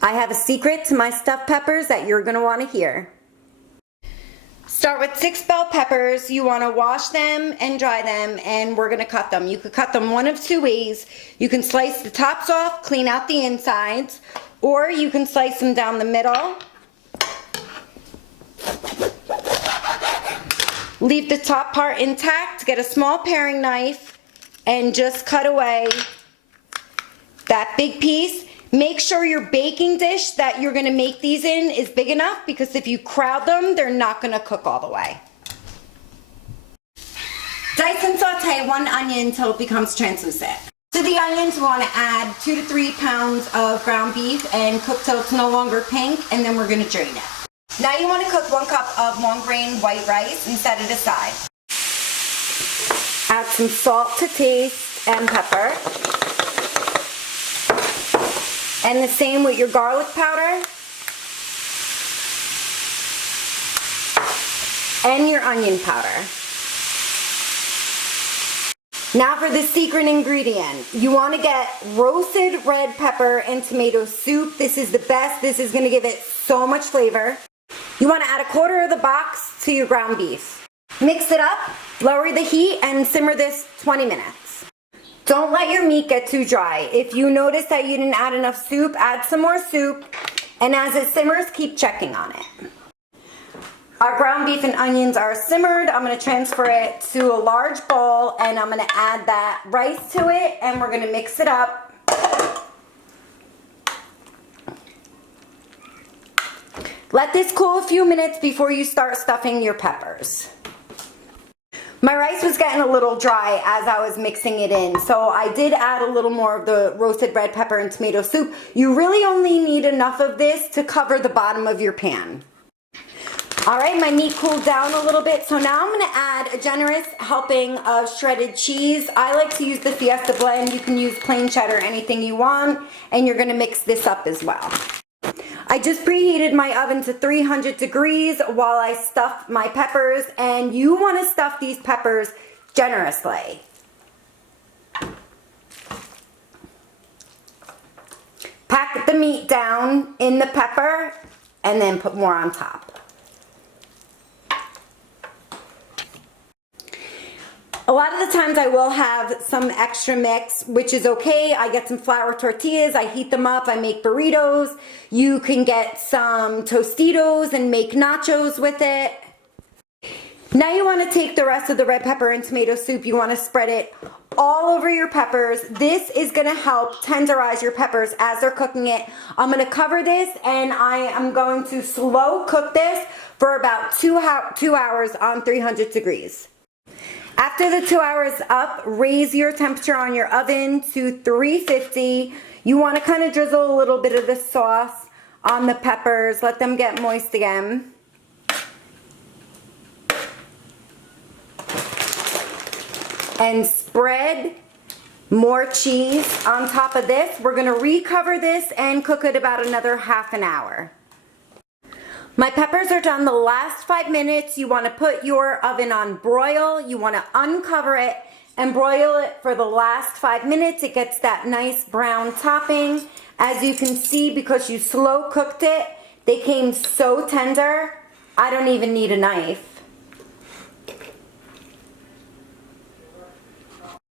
I have a secret to my stuffed peppers that you're gonna wanna hear. Start with 6 bell peppers. You wanna wash them and dry them, and we're gonna cut them. You could cut them one of 2 ways. You can slice the tops off, clean out the insides, or you can slice them down the middle. Leave the top part intact, get a small paring knife, and just cut away that big piece. Make sure your baking dish that you're gonna make these in is big enough, because if you crowd them, they're not gonna cook all the way. Dice and saute 1 onion until it becomes translucent. To the onions, we wanna add 2 to 3 pounds of ground beef and cook till it's no longer pink, and then we're gonna drain it. Now you wanna cook 1 cup of long grain white rice and set it aside. Add some salt to taste and pepper. And the same with your garlic powder and your onion powder. Now for the secret ingredient. You want to get roasted red pepper and tomato soup. This is the best. This is going to give it so much flavor. You want to add 1/4 of the box to your ground beef. Mix it up, lower the heat, and simmer this 20 minutes. Don't let your meat get too dry. If you notice that you didn't add enough soup, add some more soup, and as it simmers, keep checking on it. Our ground beef and onions are simmered. I'm gonna transfer it to a large bowl, and I'm gonna add that rice to it, and we're gonna mix it up. Let this cool a few minutes before you start stuffing your peppers. My rice was getting a little dry as I was mixing it in, so I did add a little more of the roasted red pepper and tomato soup. You really only need enough of this to cover the bottom of your pan. All right, my meat cooled down a little bit, so now I'm gonna add a generous helping of shredded cheese. I like to use the Fiesta blend. You can use plain cheddar, anything you want, and you're gonna mix this up as well. I just preheated my oven to 300 degrees while I stuff my peppers, and you want to stuff these peppers generously. Pack the meat down in the pepper and then put more on top. A lot of the times I will have some extra mix, which is okay. I get some flour tortillas, I heat them up, I make burritos. You can get some Tostitos and make nachos with it. Now you want to take the rest of the red pepper and tomato soup, you want to spread it all over your peppers. This is going to help tenderize your peppers as they're cooking it. I'm going to cover this, and I am going to slow cook this for about 2 hours on 300 degrees. After the 2 hours up, raise your temperature on your oven to 350. You want to kind of drizzle a little bit of the sauce on the peppers. Let them get moist again. And spread more cheese on top of this. We're going to recover this and cook it about another half an hour. My peppers are done the last 5 minutes. You want to put your oven on broil. You want to uncover it and broil it for the last 5 minutes. It gets that nice brown topping. As you can see, because you slow cooked it, they came so tender, I don't even need a knife.